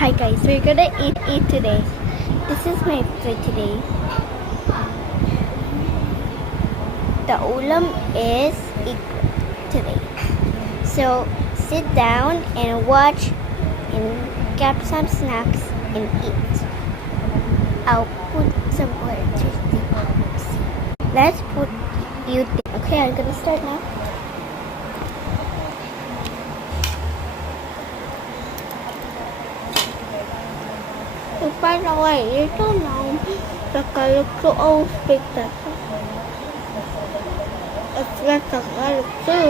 Hi guys, we're gonna eat today. This is my food today. The ulam is ikra today. So sit down and watch and grab some snacks and eat. I'll put some oil to see. Let's put you. Okay, I'm gonna start now. Para kay ito lang takalog ko ang spectator. At nga takalog ko.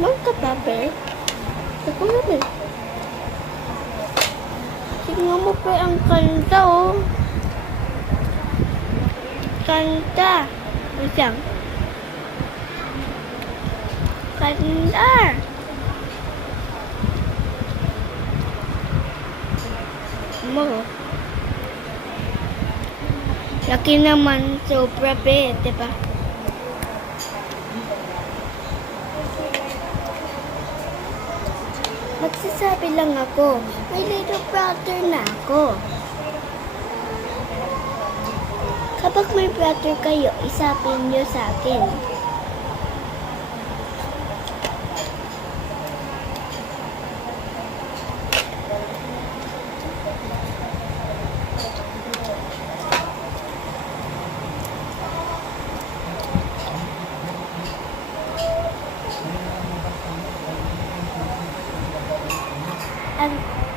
Magkapape. Ito naman. Tingnan mo pa ang kanta oh. Kanta. Isang. Kanta. Mo. Laki naman sobra be, diba? Magsasabi lang ako, may little brother na ako. Kapag may brother kayo, isapin niyo sa akin.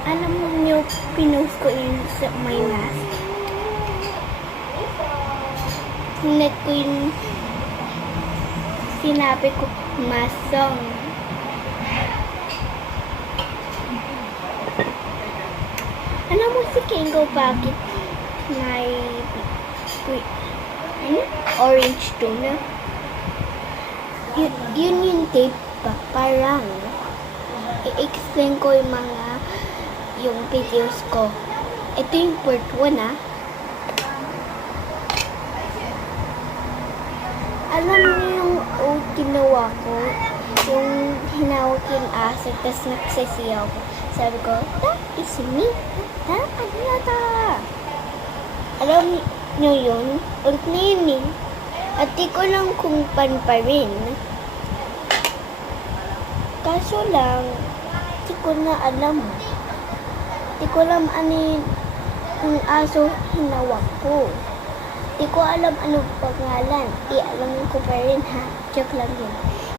Alam mo niyo, pinost ko yun sa my mask. Sinet ko yun, sinabi ko masong. Alam mo si Kingo bakit may orange tuna? Yun yung tape pa, parang i-explain ko yung videos ko. Ito yung part 1 ah. Alam niyo yung ginawa ko, yung hinawag yung aso, tas nagsasiyaw ko. Sabi ko, that is me. Alam niyo yun? Ulit na yun eh. At di ko lang kung pan pa rin. Kaso lang, di ko na alam. Di ko alam ano yung aso hinawak ko. Di ko alam ano pangalan. Alam ko pa rin ha. Joke lang yun.